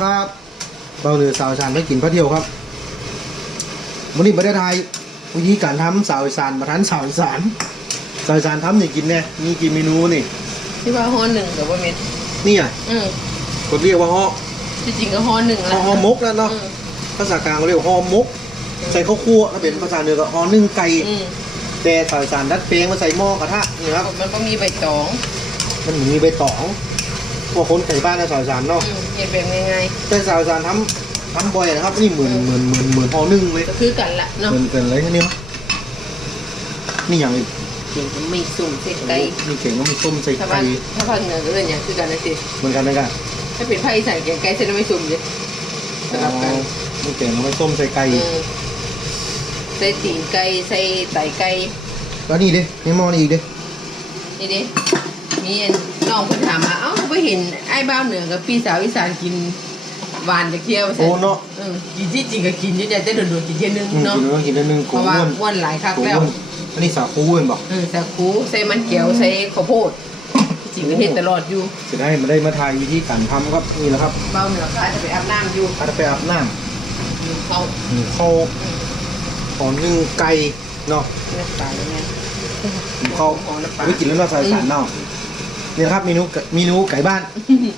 วัสดีครับเบาเรือสาวอีสานไปกินพระเที่ยวครับวันนี้ประเทศไทยวิธีการทำสาวอีสานมาทันสาวอีสานสาวอีสานทำนี่กินเนี่ยมีกี่เมนูนี่ที่ว่าห่อหนึ่งกับว่าเม็ดนี่อะอืมคนเรียกว่าห่อที่จริงก็ห่อหนึ่งห่แล้อวห่อมกแล้วเนาะอืมภาษากลางเขาเรียกว่าห่อมก ใส่ข้าวคั่วถ้าเป็นภาษาเหนือก็ห่อนึ่งไก่อืมแต่สาวอีสานดัดแปลงมาใส่หม้อกระทะนี่ครับมันก็มีใบตอง มันมีใบตองพวกคนไก่บ้านในสาวอีสานเนาะ อืมเห็นแบบง่ายแต่สาวอีสานทำทำบ่อยนะครับ นี่เหมือนเหมือนเหมือนเหมือนห่อนึ่งเลยๆก็คือกันละเนาะเหมือนกันเลยแค่นี้ครับนี่อย่างอีกจริงก็ไม่สุ่มเส้นไก่มีเข่งก็มีส้มใส่ถ้าไก่บ้านถ้าภาคเหนือก็เลยอย่างคือกันนะสิเหมือนกันเลยกันถ้าเป็นภาคอีสานแกงไก่เส้นไม่สุ่มเลยสลับกันมีเข่งก็ไม่ส้มใส่ไก่อืมใส่ตีนไก่ใส่ไตไก่แล้วนี่ดิในหม้อนี่อีกดินี่ดิมีอั นน้องเพิ่นถามมาเอ้าไม่เห็นไอ้บ้าวเหนือกับพี่สาวอีสานกินหวานจะเคี่ยวโอ้เนาะเออกินที่จริงก็กินอยู่แต่จะโดดๆกินเที่ยนึงอืมเนาะกินแล้วกินแล้วนึงเพโกงราะว่าอ้วนอ้วนหลายครั้งโกงแล้วอ้วนอันนี้สาคูเป็นบอกเออใส่คูใส่มันเกี๊ยวใส่ข้าวโพดจริงก็เห็นตลอดอยู่จะได้มาได้มาทายวิธีการทำครับนี่แหละครับเบาเหนือก็อาจจะไปอาบน้ำอยู่อาจจะไปอาบน้อยู่เขาำหนึ่งข้าวขอนึ่งไก่เนาะเนื้อปลาแล้วไงหนึ่งข้าวของน้ำปลา ไม่กินแล้วเราใส่สารเนาะ นี่นะครับเมนูไก่เมนูไก่บ้าน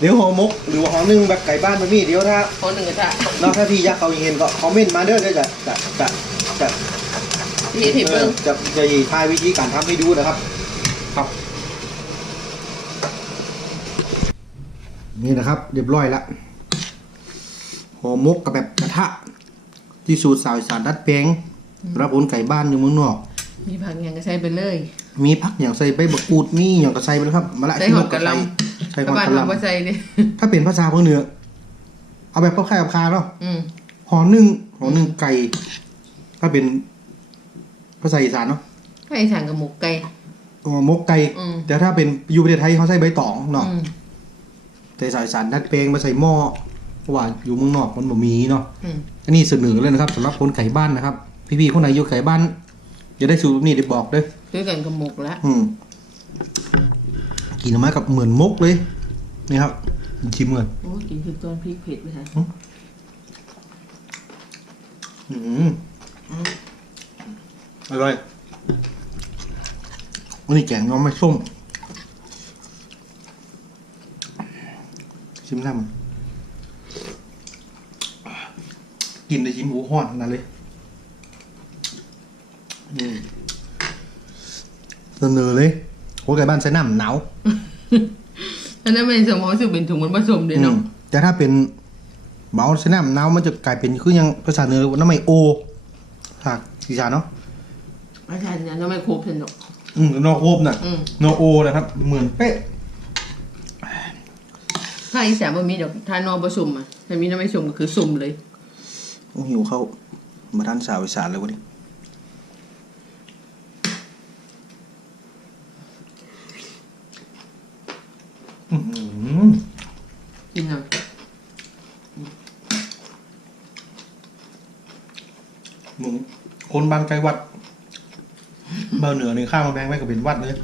เดี๋ยวห่อหมก หรือว่าห่อนึ่งแบบไก่บ้านแบบนี้เดี๋ยวถ้าคนหนึ่งก็จะนอกถ้าพี่ยักษ์เขาเห็นก็คอมเมนต์มาเด้อเดี๋ยวจะจะจะจะเฮ็ดให้เอเบิ่องจะจะทายวิธีการทำให้ดูนะครับ ครับ นี่นะครับ เรียบร้อยละห่อหมกกับแบบกระทะ ที่สูตรสาวอีสานดัดแปลงรับผลไก่บ้านอยู่เมืองนอก มีผักอย่างก็ใส่ไปเลย มีผักอย่างใส่ใบบักกูดมีอย่างก็ใส่ไปเลยครับมะละใส่ที่หนอมกกะก็หล่ใส่ใส่หถ้าอมบ้านกะหเราล่ก็ใส่เนี่ยำถ้าเป็นภาษาภาคเหนือเอาแบบคล้ายๆกับคาเนาะอืมห่อนึ่งห่อนึ่งไก่ ถ้าเป็นภาษาอีสานเนาะถ้าอีสานกับหมกไก่ห่อหมกไก่อืมแต่ถ้าเป็นอยู่ประเทศไทยเขาใส่ใบตองเนาะอืมแต่สายสารดัดแปลงมาใส่หม้อเพราะว่าอยู่เมืองนอกมันบ่มีเนาะอืมอันนี้เสนอเลยนะครับสำหรับคนไก่บ้านนะครับ พี่ๆคนไหนอยู่ไก่บ้าน จะได้สูตรแบบนี้ได้บอกเด้อคือกันกับหมกละอืมกินออกมากับเหมือนมกเลย นี่ครับชิมเงินโอ้ยกินคือต้นพริกเผ็ดไปฮะอืมอร่อยวันนี้แกงน้องไม่ส้ม ชิมน้ำมันกินได้ชิมหมูห้อนนั่นเลยอืมเสนอเลย โอ้ไก่บ้านใส่น้ำหนาวอันนั้นเป็นสมองสึกเป็นถุงมันผสมเด้เนาะอืมแต่ถ้าเป็นเบาใส่น้ำหนาวมันจะกลายเป็นคือยังภาษาเหนือว่าน้ำไม่โอหากอีสานเนาะอาจารย์เนี่ยต้องไม่ครบสนุกอืมนอโคบน่ะอืมนอโอนะครับ เหมือนเป๊ะถ้าอีสานมันมีดอกถ้านอผสมอะถ้ามีน้ำไม่สมก็คือสุ่มเลยโอ้หิวเข้ามาทานสาวอีสานเลยวะนี่อื้อหือ กินหน่อยหมึงคนบางไกลวัดเบอร์เหนือนี่ข้ามมาแบงไว้กับเป็นวัดเลย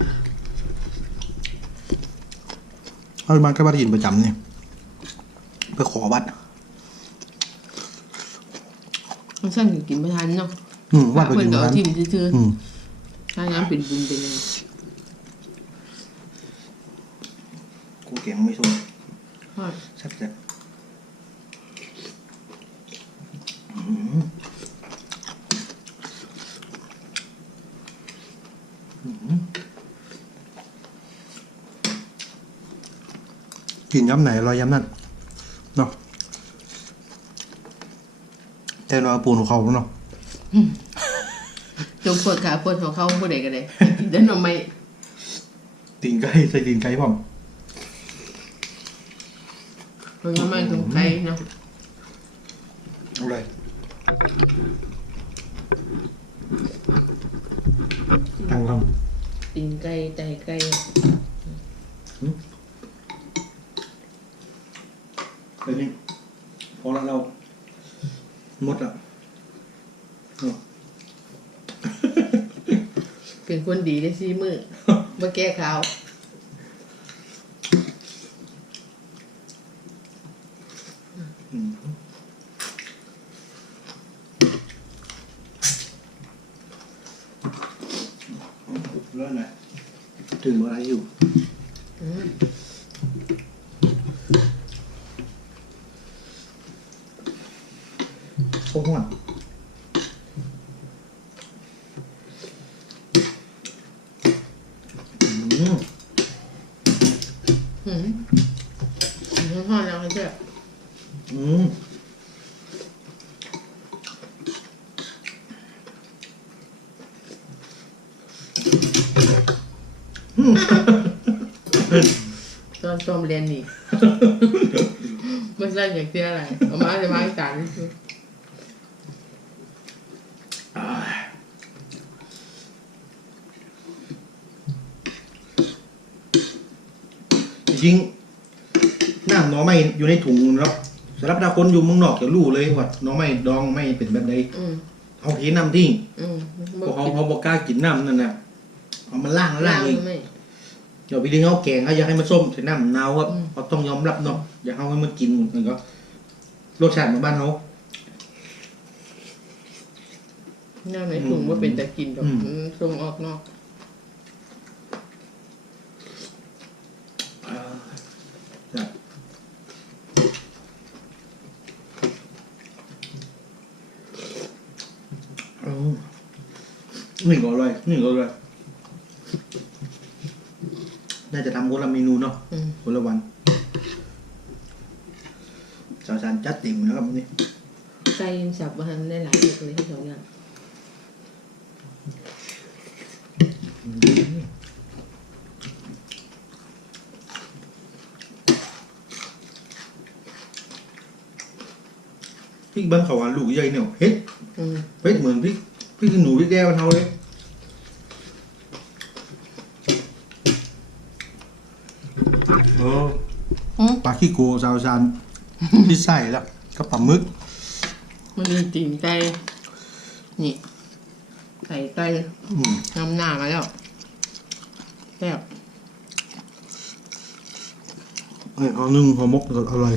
เอาบางไกลวัดยินประจำเนี่ยไปขอวัดมันสั่งกินไม่ทันเนาะอืมวัดไปเพิ่ยินนก็ประเอาจำทิมซื่ออืมๆถ้าน้ำเป็นบุญเป็นยั งไงกูเก่งไม่สู้ทอดแซ่บแซ่บกินย้ำไหนอรอยย้ำนั่นเนาะแต่เราปูนของเขาเนาะจงปวดขาปวดหัวเข้าผู้ใดก็ได้กินได้หน่อไม้ตีนไก่ใส่ตีนไก่พร้อ มเพราะว่ามันตรงไก่เนาะเอาเลยตั้งคตีนไก่ไตไก่ำเดี๋ยวนี้พอแล้วเราหมดละเนาะเป็นคนดีได้ซี่มือมาแก้ข่าว อ ถึงอะไรอยู่ อืม โอ้โหอืม อืมอืมทอดแล้วใช่ไหมอืมอืมตอนส้มเรียนนี่ ไม่ใช่อยากเสียอะไรเอามาจะมาอีสาน นี่คือจริงๆน้ำหน่อไม้อยู่ในถุงเนาะสำหรับถ้าคนอยู่เมืองนอกจะรู้เลยว่าหน่อไม้ดองไม่เป็นแบบใดอืมเอาเทน้ำทิ้งอืมเพราะเขาเขาบอกกล้ากินน้ำนั่นน่ะเอามันล่างล่าล่างงเอง ไม่ เดี๋ยวไปดึงเอาแกงเขาอยากให้มันส้มใส่น้ำนาวครับอืม เขาต้องยอมรับเนาะอยากเอาให้มันกินมันก็รสชาติเหมือนบ้านเขา หน้าในถุงว่าเป็นแต่กินดอกอืม อืมส่งออกนอก อ่าครับเอานี่ก็อร่อยนี่ก็อร่อยน่าจะทำคนละเมนูเนาะอืม คนละวันสาวสารจัดเต็มนะครับวันนี้ไก่สับมาทันได้หลายเด็กเลยที่สองอย่าง พ ริกบ้านเขาว่าลูกใหญ่เนี่ยเฮ็ดอืมเฮ็ดเหมือนพริกพริกขี้หนูพริกแดงมันเท่าเลยโอ้อืมปลาขี้โกสาวสารที่ใส่แล้วก็ปลาหมึกมันมีติ่งไก่นี่ใส่ไก่อืมน้ำหน้ามาแล้วแซ่บ เอ้ยเอานึ่งห่อหมกอร่อย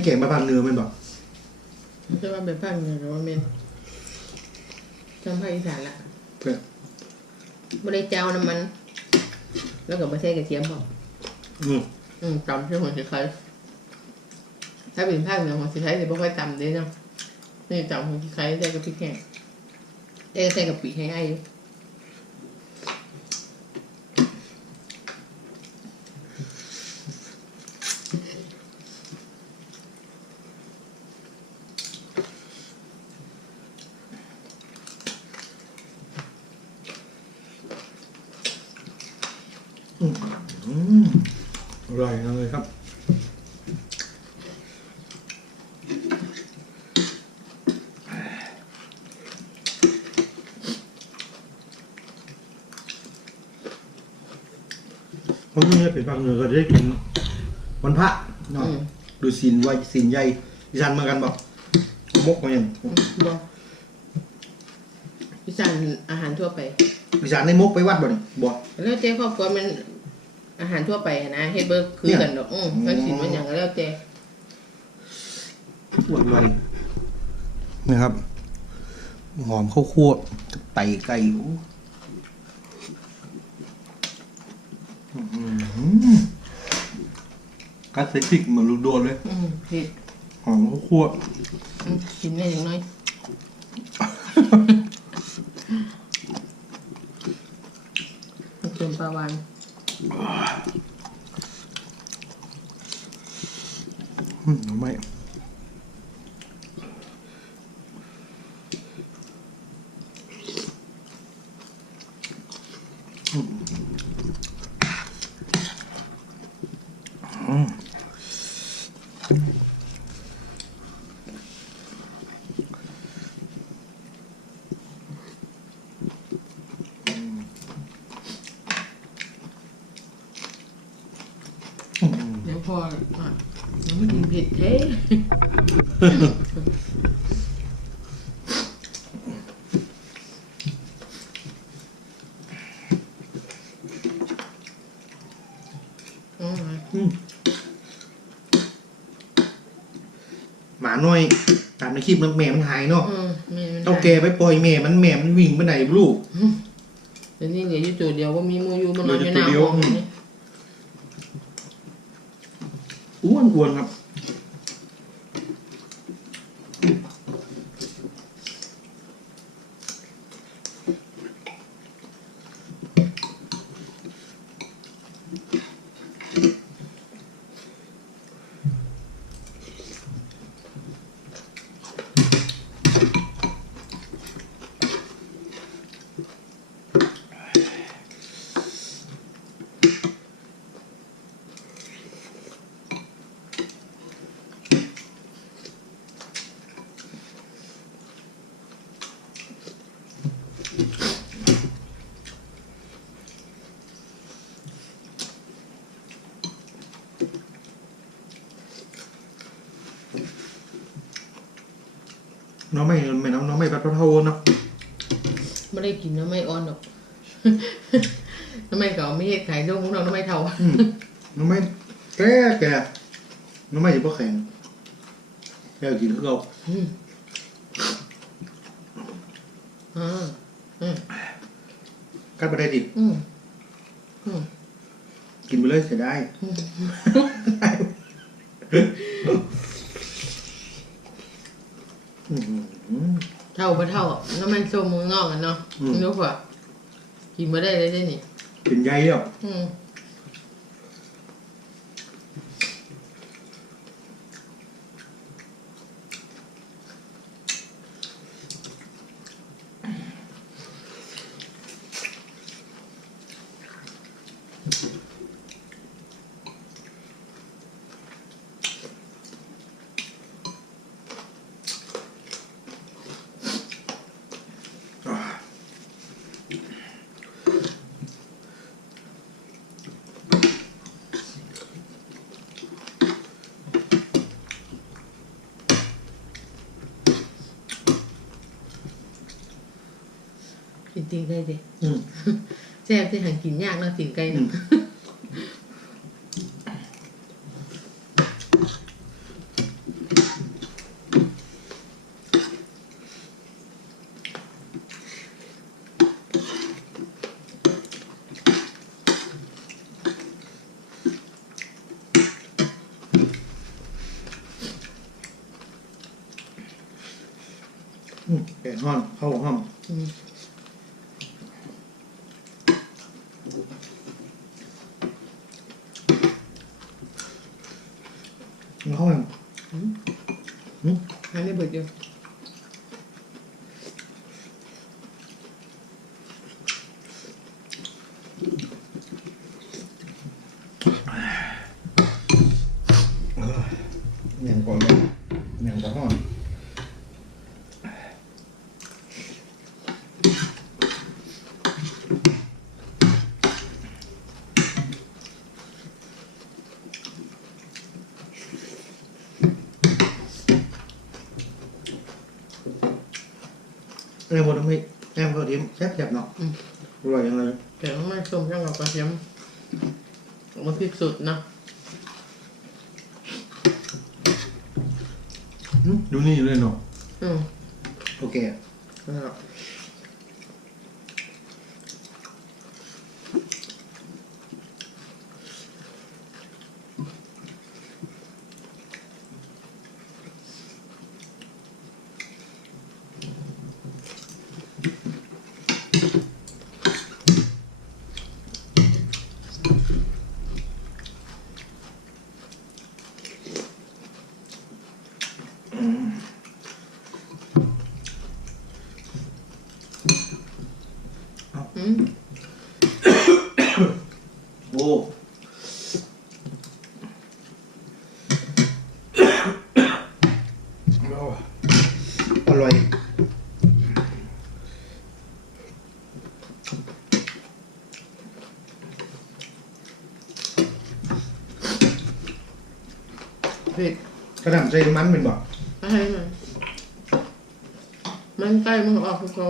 อันนี้แกงมาพังเนื้อมันบอกไม่ใช่ว่าเป็นภาคเหนือหรือว่าเป็นจำภาคอีสานละเพื่อนไม่ได้เจ้าน้ำมัน แล้วก็ไม่ใช่กระเทียมพออืมอืมตำที่หัวสีไข่ถ้าเป็นภาคเหนือหัวสีไข่จะไม่ค่อยตำเด้เนาะนี่ตำหัวสีไข่ได้กับพริกแห้งได้ใส่กับปีให้ไอ้อยู่อืมอร่อยจังเลยครับ เพราะนี่ เป็นภาคเหนือก็ได้กินวันพระเนาะอืม ดูสินไว้สินใหญ่อีสานเหมือนกันบอกมกมาอย่างบอกอีสานอาหารทั่วไป อีสานในมกไปวัดบ่นี่บอก แล้วเจ๊ครอบครัวมันอาหารทั่วไปนะเฮ็ดเบิร์คือกันดอกอืมมันสินมันอย่างก็แล้วเจ๊อวดเลยนี่ครับ หอมข้าวคั่วกับไตไก่โอ้อื้อหือ กัดใส่พริกเหมือนลูกโดนเลยอืมเผ็ดหอมข้าวคั่วอืมกินได้อย่างน้อยเติมปลาวานอืมไม่ อืมอืม เดี๋ยวพออะยังไม่กินเผ็ดเท่อืมอืมหมาน้อยตามในคลิปมันแม่มันหายเนาะอืมมีมันเอาแกไปปล่อยแม่มันแม่มันวิ่งไปไหนลูกเดี๋ยวนี้เหลืออยู่ตัวเดียวว่ามีมูอยู่มันนอนอยู่เหหลือน้าอยู่ตัวเดียวห้องอืมนี่อ้วนอ้วนครับ น้องไม่ไม่น้องน้องไม่ปัดพระเทาเนาะไม่ได้กินน้ำไม่อ่อนหรอก น้ำไม่เก่าไม่เห็ดไข่ต้มของเราน้ำไม่เท่าอืมน้องไม่แก่แกน้องไม่อยู่พวกแข็งแกกินคือเราอืมอ่าอืมกัดไปได้ดิอืมอืมกินไปเลยเสียได้ อืม เท่าปะเท่าอะน้ำมันส้มมืองอกกันเนาะอืมรู้ป่ะกินมาได้เลยได้นี่เป็นใยอะอืมอ่า กินตีนไก่ดิอืมแซ่บที่หันกินยากเนาะตีนไก่อืเนาะ ม อืมแกงห้อนเข้าห้อม อืม เข้าห้อมอืม อืม อันนี้เบิดอยู่ อย่างก่อนเลยอย่างก่อนห้อน แอมบดทำไมแอมเขาทีมแซ่บๆเนาะอืม อร่อยจังเลยแต่น้ำมันส้มช่างเรากระเทียมเอามาพริกสุดนะอืมดูนี่เลยเนาะอืมโอเค นั่นแหละ อืม เผ็ด กระดำใส่น้ำมันเป็นบ่อะไรหน่อยมันใกล้มันออกของเขา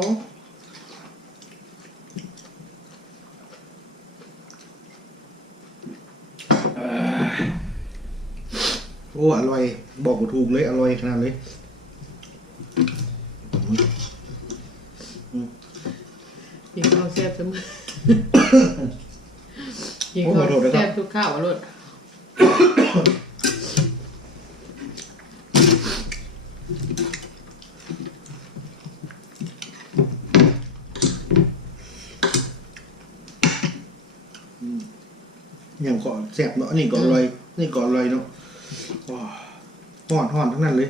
โอ้อร่อยบอกบ่ถูกเลยอร่อยขนาดเลยกินข้าวแซ่บเสมอกินโอ้ข้าวขอโทษด้วยครับแซ่บทุกข้าวอร่อย อย่างก่อนแซ่บเนาะอันนี่ก่อนอร่อยนี่ก่อนอร่อยเนาะว้าว ห่อนห่อนทั้งนั้นเลย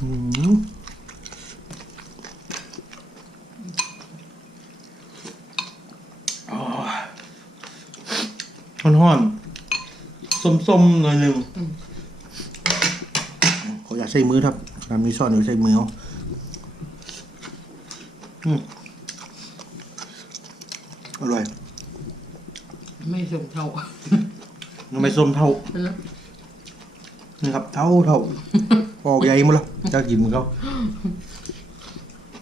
อืมอ๋อห่อนห่อนส้มๆหน่อยหนึ่งเขาอยากใช้มือครับตามมีซ่อนอยู่ใช้มือเอาอืมอร่อย ไม่ สมเท่าทำไมส้มเท่า นี่ครับ เท่าเท่าออกใหญ่หมดแล้วจะกินมันเขา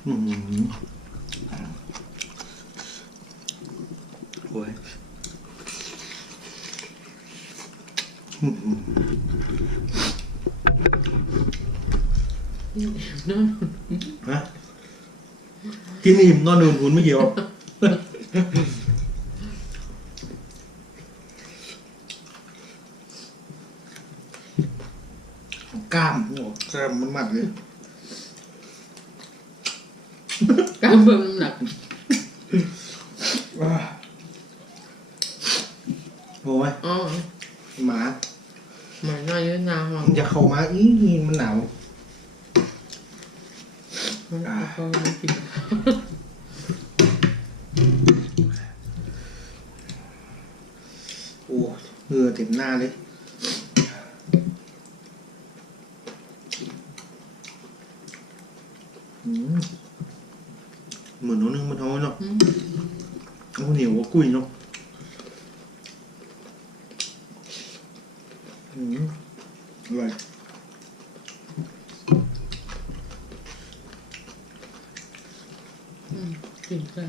อืมโอ้ยอืมเนะฮะกินอิ่มนอนดื่มหุ่นไม่เกี่ยว กล้ามโอ้ กล้ามมันมัดเลยการเบิ่มน้ำหนักว้าโอ้ยอ๋อหมาหมาน้อยเยอะนาหอมมันจะเข้ามาอีมันหนาวมันก็ไม่กินโอ้เหงื่อเต็มหน้าเลย อืมเหมือนน้องนึงมันท้องเนาะ อืม โอ้เหนียวกว่ากุ้ยเนาะอืมอร่อย อืมกินกั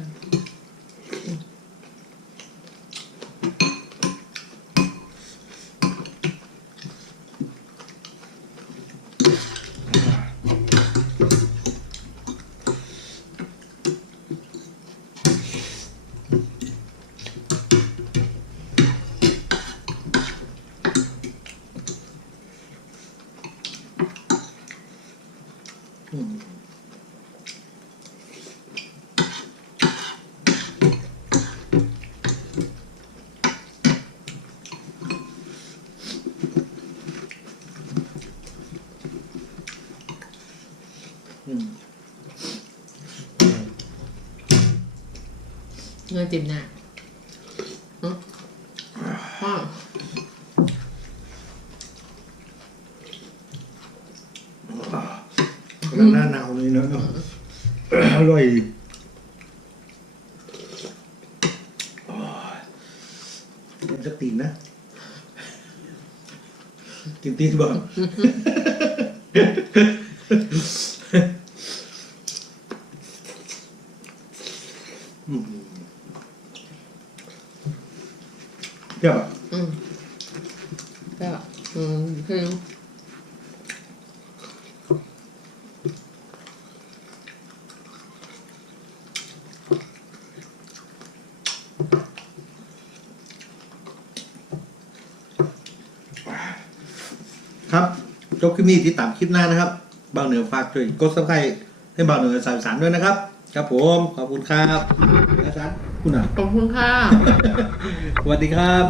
นเต็มหน้าเนาะว้าวกำลังหน้าหนาวเลยเนาะอร่อยโอ้ยมันจะตีนนะกินตีนบอื เดี๋ยวอะอืมก็อืมคือครับจบคลิปนี้ติดตามคลิปหน้านะครับบ่าวเหนือฝากช่วยกดซับสไครต์ให้บ่าวเหนือสายสารด้วยนะครับ ครับผมขอบคุณครับอาจารย์คุณอะขอบคุณค่ะ สวัสดีครับ